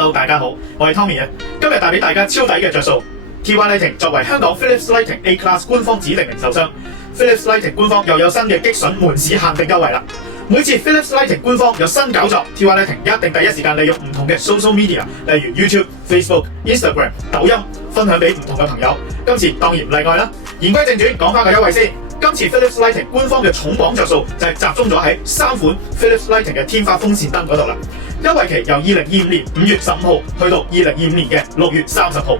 Hello， 大家好，我係 Tommy 啊，今日帶俾大家超抵嘅着數。TY Lighting 作為香港 Philips Lighting A Class 官方指定零售商 ，Philips Lighting 官方又有新嘅激筍門市限定優惠啦！每次 Philips Lighting 官方有新搞作 ，TY Lighting 一定第一時間利用唔同嘅 social media， 例如 YouTube、Facebook、Instagram、抖音，分享俾唔同嘅朋友。今次當然唔例外啦。言歸正傳，講翻個優惠先。今次 Philips Lighting 官方嘅重磅着數就係集中咗喺3款 Philips Lighting 嘅天花風扇燈嗰度啦。優惠期由2025年5月15號去到2025年嘅6月30號，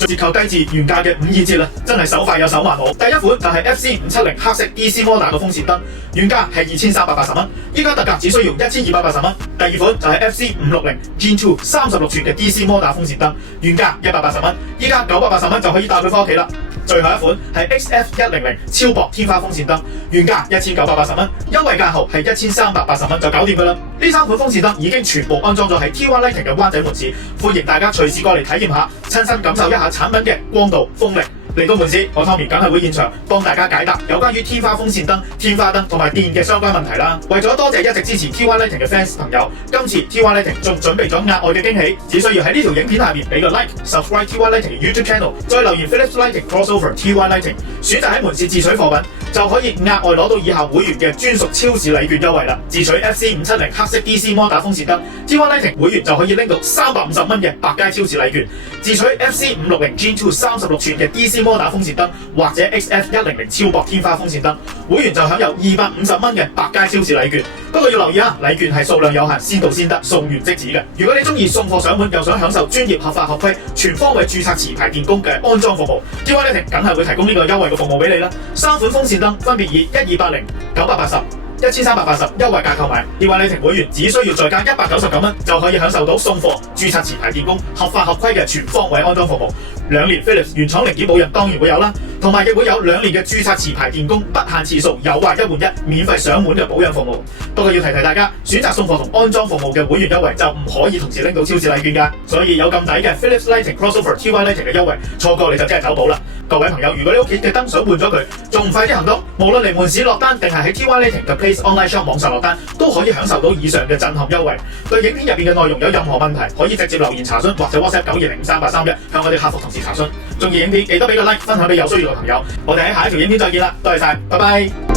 折扣低至原價嘅52折啦，真係手快有手慢好。第一款就係 FC570 黑色 DC 摩打嘅風扇燈，原價係2380蚊，依家特價只需要1280蚊。第二款就係 FC560 Gen 2 36寸嘅 DC 摩打風扇燈，原價180蚊，依家980蚊就可以帶佢翻屋企啦。最後一款係 XF100 超薄天花風扇燈，原價1980蚊，優惠價後係1380蚊就搞掂㗎啦。呢3款風扇燈已經全部安裝咗喺 TY Lighting 嘅灣仔門市，歡迎大家隨時過嚟體驗下，親身感受一下產品嘅光度、風力。嚟到門市，我 Tommy 梗係會現場幫大家解答有關於天花風扇燈、天花燈同埋電嘅相關問題啦。為咗多謝一直支持 TY Lighting 嘅 fans 朋友，今次 TY Lighting 仲準備咗額外嘅驚喜，只需要喺呢條影片下面俾個 like、subscribe TY Lighting 嘅 YouTube channel， 再留言 Philips Lighting Crossover TY Lighting， 選擇喺門市自取貨品，就可以額外攞到以下會員嘅專屬超市禮券優惠啦。自取 FC570 黑色 DC 摩打風扇燈 ，TY Lighting 會員就可以拎到350蚊嘅百佳超市禮券；自取 FC560 Gen 2 36寸嘅 DC 摩打風扇燈或者 XF100 超薄天花風扇燈，會員就享有250蚊嘅百佳超市禮券。不過要留意啊，禮券係數量有限，先到先得，送完即止嘅。如果你中意送貨上門，又想享受專業合法合規、全方位註冊持牌電工嘅安裝服務，TY Lighting 梗係會提供呢個優惠嘅服務俾你啦。3款風扇燈分別以1280、980、1380優惠價購買，TY Lighting 會員只需要再加199蚊就可以享受到送貨、註冊持牌電工、合法合規嘅全方位安裝服務。2年 Philips 原廠零件保養當然會有啦，同埋亦會有2年嘅註冊持牌電工不限次數有壞1換1免費上門嘅保養服務。不過要提大家，選擇送貨同安裝服務嘅會員優惠就唔可以同時拎到超市禮券㗎，所以有咁抵嘅 Philips Lighting Crossover TY Lighting 嘅優惠，錯過你就真係走寶啦。各位朋友，如果你屋企嘅燈想換咗佢，仲唔快啲行動？無論嚟門市落單定係喺 TY Lighting 嘅 Place Online Shop 網上落單，都可以享受到以上嘅震撼優惠。對影片入邊嘅內容有任何問題，可以直接留言查詢或者 WhatsApp 9205331向我哋客服同事查詢。中意影片記得俾個 like， 分享俾有需要嘅朋友。我哋喺下一條影片再見啦，多謝晒，拜拜。